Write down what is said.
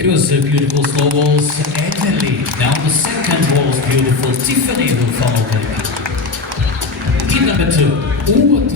It was a beautiful snowballs, Emily. Now the second was beautiful, Tiffany will follow. Heat number 2.